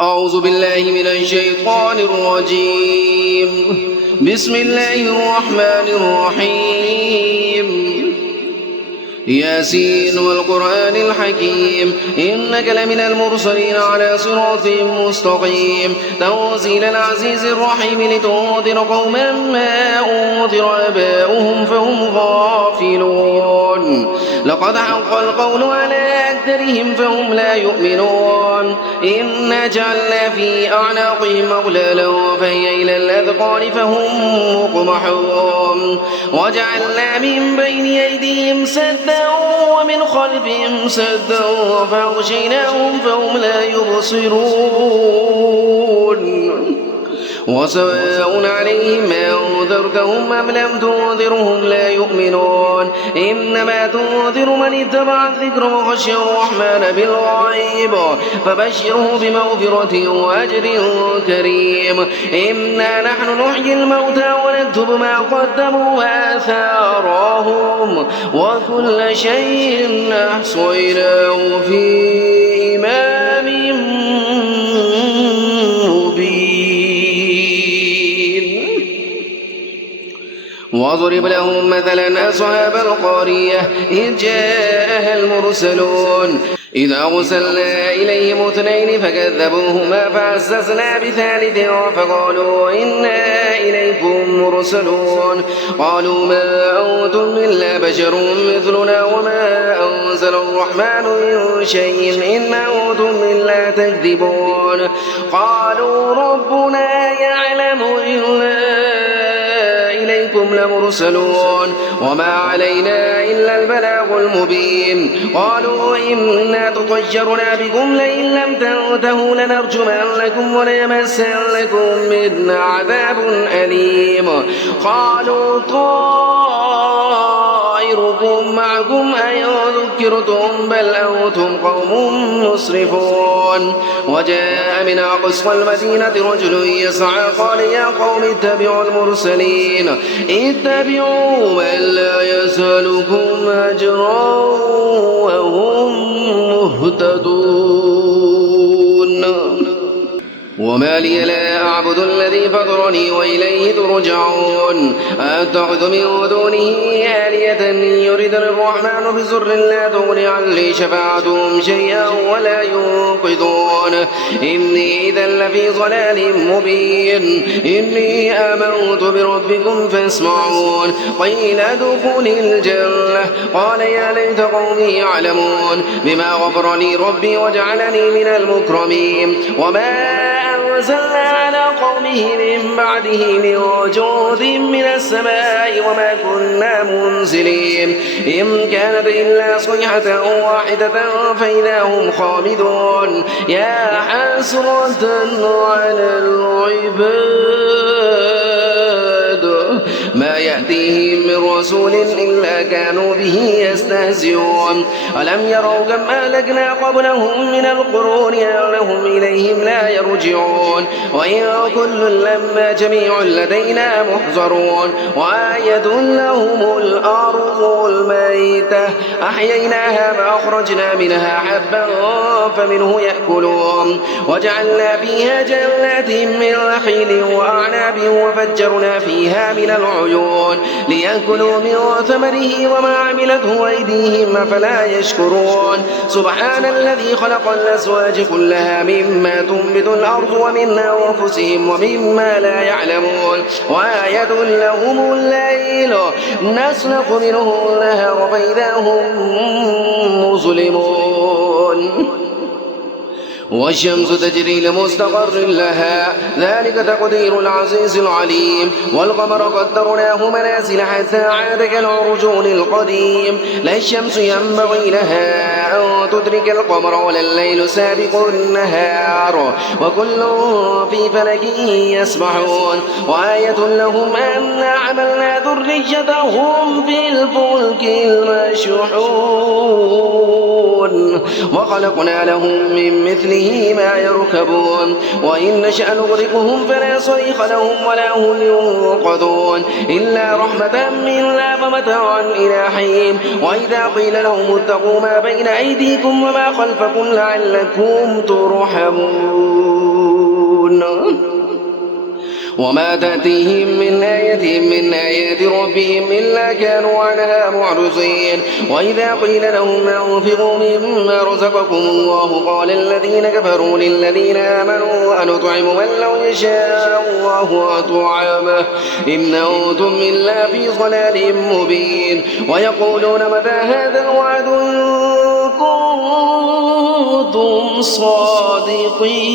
أعوذ بالله من الشيطان الرجيم. بسم الله الرحمن الرحيم. ياسين والقرآن الحكيم إنك لمن المرسلين على صراط مستقيم تنزيل العزيز الرحيم لتنذر قوما ما أنذر آباؤهم فهم غافلون لقد حق القول على أكثرهم فهم لا يؤمنون إنا جعلنا في أعناقهم أغلالا فهي إلى الأذقان فهم مقمحون وجعلنا من بين أيديهم سدا ومن خلفهم سدا فأغشيناهم فهم لا يبصرون وسواء عليهم أنذرتهم أم لم تنذرهم لا يؤمنون إنما تنذر من اتبع الذكر وخشي الرحمن بالغيب فبشره بمغفرة وأجر كريم إنا نحن نحيي الموتى ونكتب ما قدموا وآثارهم وكل شيء أحصيناه في إمام واضرب لهم مثلا أصحاب القرية إذ جاءها المرسلون إذا أرسلنا إليهم اثنين فكذبوهما فعززنا بثالث فقالوا إنا إليكم مرسلون قالوا ما أنتم إلا بشر مثلنا وما أنزل الرحمن من شيء إن أنتم إلا تكذبون قالوا ربنا يعلم إنا إليكم لمرسلون وما علينا إلا البلاغ المبين قالوا إنا تطيرنا بكم لئن لم تنتهوا لنرجمنكم وليمسنكم منا عذاب أليم قالوا طائركم معكم أئن ذكرتم بل أنتم قوم مسرفون وجاء من أقصى المدينة رجل يسعى قال يا قوم اتبعوا المرسلين اتبعوا من لا يسألكم أجرا وهم مهتدون وما لي لا أعبد الذي فطرني وإليه ترجعون أتخذ من دونه آلية يردني الرحمن بضر لا تغن عني شفاعتهم شيئا ولا ينقذون إني إذا لفي ضلال مبين إني آمنت بربكم فاسمعون قيل ادخل الجنة قال يا ليت قومي يعلمون بما غفر لي ربي وجعلني من المكرمين وما أنزلنا على قومه من بعده من جود من السماء وما كنا منزلين إن كانت إلا صيحة واحدة فإذا هم خامدون يا حسرة على العباد ما يأتيهم من رسول إلا كانوا به يستهزئون ألم يروا كم أهلكنا قبلهم من القرون أنهم إليهم لا يرجعون وإن كل لما جميع لدينا محضرون وآية لهم الأرض الميتة أحييناها فأخرجنا منها حبا فمنه يأكلون وجعلنا فيها جنات من نخيل وأعناب وفجرنا فيها من العيون ليأكلوا من ثمره وما عملته أيديهم فلا يشكرون سبحان الذي خلق الأزواج كلها مما تنبت الأرض ومن أنفسهم ومما لا يعلمون وآية لهم الليل نسلخ منه النهار فإذا هم مظلمون والشمس تجري لمستقر لها ذلك تقدير العزيز العليم والقمر قدرناه منازل حتى عاد كالعرجون القديم لا الشمس ينبغي لها أن تدرك القمر ولا الليل سابق النهار وكل في فلك يسبحون وآية لهم أنا عملنا ذريتهم في الفلك المشحون وخلقنا لهم من مثله ما يركبون وإن نشأ نغرقهم فلا صريخ لهم ولا هم ينقذون إلا رحمة منا فمتاعا إلى حين وإذا قيل لهم اتقوا ما بين أيديكم وما خلفكم لعلكم ترحمون وما تأتيهم من آية من آيات ربهم إلا كانوا عنها معرضين وإذا قيل لهم أنفقوا مما رزقكم الله قال الذين كفروا للذين آمنوا أنطعم من لو يشاء الله أطعمه إن أنتم إلا في ضلال مبين ويقولون متى هذا الوعد إن كنتم صادقين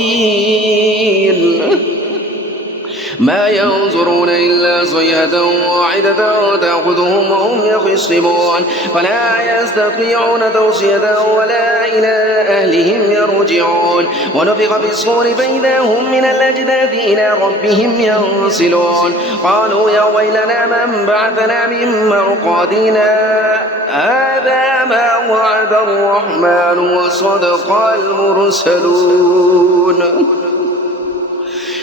ما ينظرون إلا صيحة واحدة تأخذهم وهم يخصمون فلا يستطيعون توصية ولا إلى أهلهم يرجعون ونفخ في الصور فإذا هم من الأجداث إلى ربهم ينسلون قالوا يا ويلنا من بعثنا من مرقادنا هذا ما وعد الرحمن وصدق المرسلون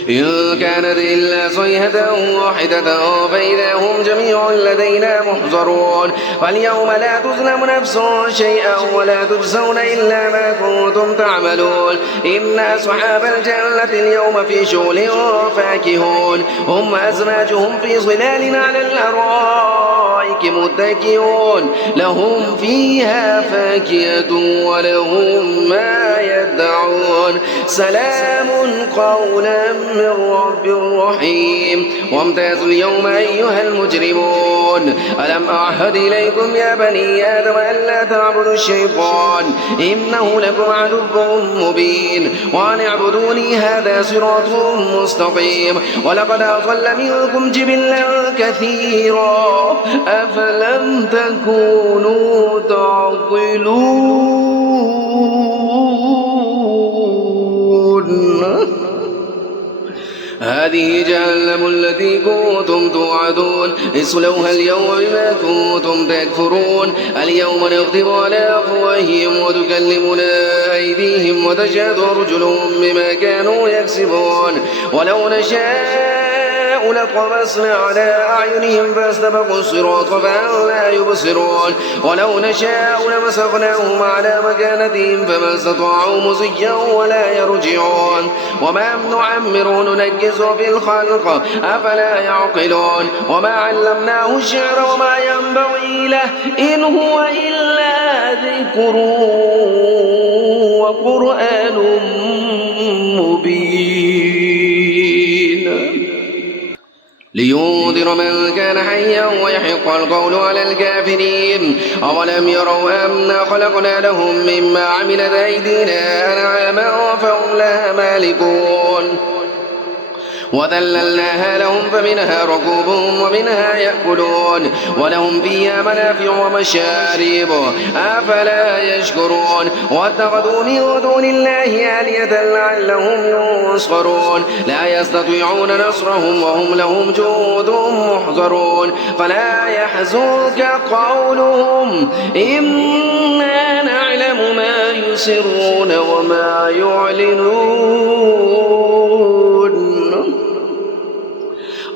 إن كانت إلا صيحة واحدة فإذا هم جميع لدينا محضرون فاليوم لا تظلم نفس شيئا ولا تجزون إلا ما كنتم تعملون إن أصحاب الجنة اليوم في شغل فاكهون هم أزواجهم في ظلال على الأرائك متكئون لهم فيها فاكهة ولهم ما يدعون سلام قولا من رب رحيم وامتازوا اليوم أيها المجرمون ألم أعهد إليكم يا بني آدم ألا تعبدوا الشيطان إنه لكم عدو مبين وأن اعبدوني هذا صراط مستقيم ولقد أضل منكم جبلا كثيرا أفلم تكونوا تعقلون هذه جهنم التي كنتم توعدون اصلوها اليوم بما كنتم تكفرون اليوم نختم على أفواههم وتكلمنا أيديهم وتشهد أرجلهم بما كانوا يكسبون ولو نشاء لطمسنا على أعينهم فاستبقوا الصراط فلا يبصرون ولو نشاء لمسخناهم على مكانتهم فما استطاعوا مزيا ولا يرجعون وما نعمر ننكسه في الخلق أفلا يعقلون وما علمناه الشعر وما ينبغي له إن هو إلا ذكر وقرآن مبين لينذر من كان حيا ويحق القول على الكافرين أولم يروا أنا خلقنا لهم مما عملت أيدينا أنعاما فهم لها مالكون وذللناها لهم فمنها ركوبهم ومنها يأكلون ولهم فيها منافع ومشارب أفلا يشكرون واتخذوا من دون الله آلهة لعلهم ينصرون لا يستطيعون نصرهم وهم لهم جند محضرون فلا يحزنك قولهم إنا نعلم ما يسرون وما يعلنون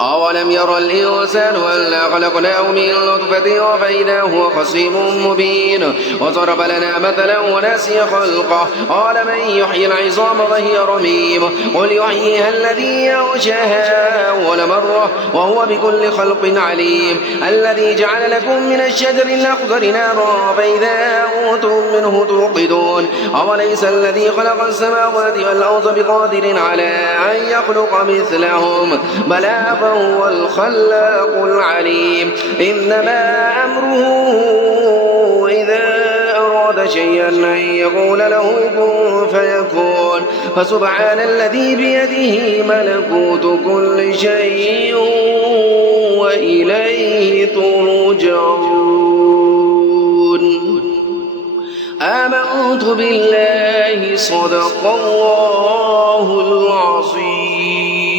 أولم ير الإنسان أنا خلقناه من نطفة فإذا هو خصيم مبين وضرب لنا مثلا ونسي خلقه قال من يحيي العظام وهي رميم قل يحييها الذي ينشأها أول مرة وهو بكل خلق عليم الذي جعل لكم من الشجر الأخضر نارا فإذا أنتم منه توقدون أوليس الذي خلق السماوات والأرض بقادر على أن يخلق مثلهم بلى هو الخلاق العليم إنما أمره إذا أراد شيئا أن يقول له كن فيكون فسبحان الذي بيده ملكوت كل شيء وإليه ترجعون آمنت بالله صدق الله العظيم